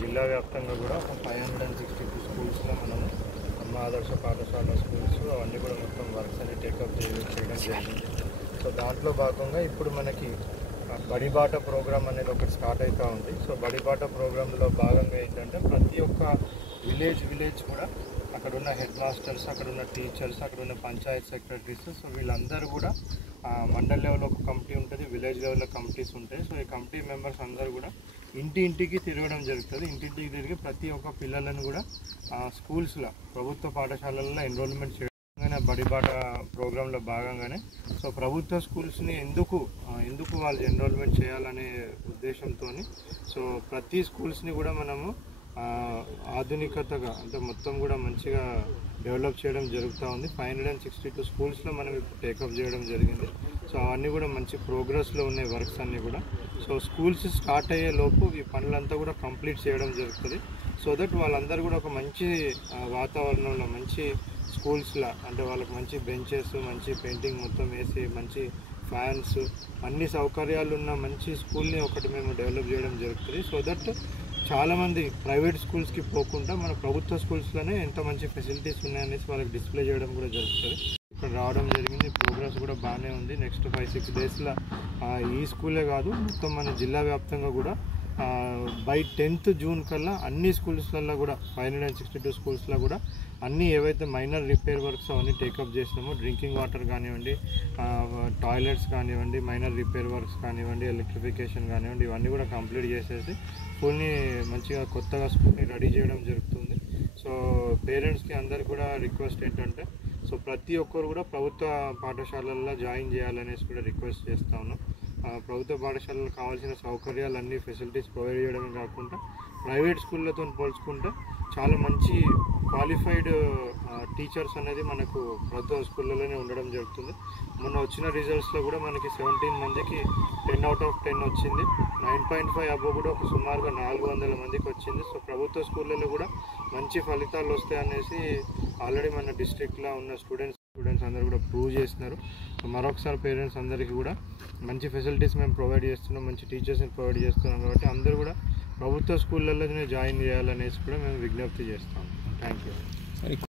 జిల్లా వ్యాప్తంగా కూడా ఒక 562 స్కూల్స్లో మనము అమ్మ ఆదర్శ పాఠశాల స్కూల్స్ అవన్నీ కూడా మొత్తం వర్క్స్ అన్ని టేకప్ చేయడం జరిగింది. సో దాంట్లో భాగంగా ఇప్పుడు మనకి బడిబాట ప్రోగ్రామ్ అనేది ఒకటి స్టార్ట్ అవుతూ ఉంది. సో బడిబాట ప్రోగ్రాంలో భాగంగా ఏంటంటే ప్రతి ఒక్క విలేజ్ కూడా అక్కడ ఉన్న హెడ్ మాస్టర్స్, అక్కడ ఉన్న టీచర్స్, అక్కడ ఉన్న పంచాయత్ సెక్రటరీస్, సో వీళ్ళందరూ కూడా మండల్ లెవెల్లో ఒక కమిటీ ఉంటుంది, విలేజ్ లెవెల్లో కమిటీస్ ఉంటాయి. సో ఈ కమిటీ మెంబర్స్ అందరూ కూడా ఇంటింటికి తిరగడం జరుగుతుంది. ఇంటింటికి తిరిగి ప్రతి ఒక్క పిల్లలను కూడా స్కూల్స్లో ప్రభుత్వ పాఠశాలల్లో ఎన్రోల్మెంట్ చేయడం బడిబాట ప్రోగ్రాంలో భాగంగానే సో ప్రభుత్వ స్కూల్స్ని ఎందుకు వాళ్ళు ఎన్రోల్మెంట్ చేయాలనే ఉద్దేశంతో సో ప్రతి స్కూల్స్ని కూడా మనము ఆధునికతగా అంటే మొత్తం కూడా మంచిగా డెవలప్ చేయడం జరుగుతూ ఉంది. 562 స్కూల్స్లో మనం ఇప్పుడు టేకప్ చేయడం జరిగింది. సో అవన్నీ కూడా మంచి ప్రోగ్రెస్లో ఉన్నాయి వర్క్స్ అన్నీ కూడా. సో స్కూల్స్ స్టార్ట్ అయ్యే లోపు ఈ పనులంతా కూడా కంప్లీట్ చేయడం జరుగుతుంది. సో దట్ వాళ్ళందరూ కూడా ఒక మంచి వాతావరణంలో మంచి స్కూల్స్లో అంటే వాళ్ళకి మంచి బెంచెస్, మంచి పెయింటింగ్ మొత్తం వేసి మంచి ఫ్యాన్స్ అన్ని సౌకర్యాలు ఉన్న మంచి స్కూల్ని ఒకటి మేము డెవలప్ చేయడం జరుగుతుంది. సో దట్ చాలామంది ప్రైవేట్ స్కూల్స్కి పోకుండా మన ప్రభుత్వ స్కూల్స్లోనే ఎంత మంచి ఫెసిలిటీస్ ఉన్నాయనేసి వాళ్ళకి డిస్ప్లే చేయడం కూడా జరుగుతుంది. ఇక్కడ రావడం జరిగింది, ప్రోగ్రెస్ కూడా బాగానే ఉంది. నెక్స్ట్ 5-6 డేస్లో ఈ స్కూలే కాదు మొత్తం మన జిల్లా వ్యాప్తంగా కూడా బై 10th జూన్ కల్లా అన్ని స్కూల్స్లలో కూడా 562 స్కూల్స్లో కూడా అన్నీ ఏవైతే మైనర్ రిపేర్ వర్క్స్ అవన్నీ టేకప్ చేసినామో డ్రింకింగ్ వాటర్ కానివ్వండి, టాయిలెట్స్ కానివ్వండి, మైనర్ రిపేర్ వర్క్స్ కానివ్వండి, ఎలక్ట్రిఫికేషన్ కానివ్వండి, ఇవన్నీ కూడా కంప్లీట్ చేసేసి స్కూల్ని మంచిగా కొత్తగా స్కూల్ని రెడీ చేయడం జరుగుతుంది. సో పేరెంట్స్కి అందరు కూడా రిక్వెస్ట్ ఏంటంటే సో ప్రతి ఒక్కరు కూడా ప్రభుత్వ పాఠశాలల్లో జాయిన్ చేయాలనేసి కూడా రిక్వెస్ట్ చేస్తూ ఉన్నాం. ప్రభుత్వ పాఠశాలలో కావాల్సిన సౌకర్యాలు అన్ని ఫెసిలిటీస్ ప్రొవైడ్ చేయడమే కాకుండా ప్రైవేట్ స్కూళ్ళతో పోల్చుకుంటే చాలా మంచి క్వాలిఫైడ్ టీచర్స్ అనేది మనకు ప్రభుత్వ స్కూళ్ళలోనే ఉండడం జరుగుతుంది. మొన్న వచ్చిన రిజల్ట్స్లో కూడా మనకి 17 మందికి 10 out of 10 వచ్చింది. 9.5 అబోవ్ కూడా ఒక సుమారుగా 400 మందికి వచ్చింది. సో ప్రభుత్వ స్కూళ్ళలో కూడా మంచి ఫలితాలు వస్తాయనేసి ఆల్రెడీ మన డిస్ట్రిక్ట్లో ఉన్న స్టూడెంట్స్ అందరూ కూడా ప్రూవ్ చేస్తున్నారు. సో మరొకసారి పేరెంట్స్ అందరికీ కూడా మంచి ఫెసిలిటీస్ మేము ప్రొవైడ్ చేస్తున్నాం, మంచి టీచర్స్ని ప్రొవైడ్ చేస్తున్నాం కాబట్టి అందరూ కూడా ప్రభుత్వ స్కూళ్ళలోనే జాయిన్ చేయాలనేసి కూడా మేము విజ్ఞప్తి చేస్తాం. Thank you.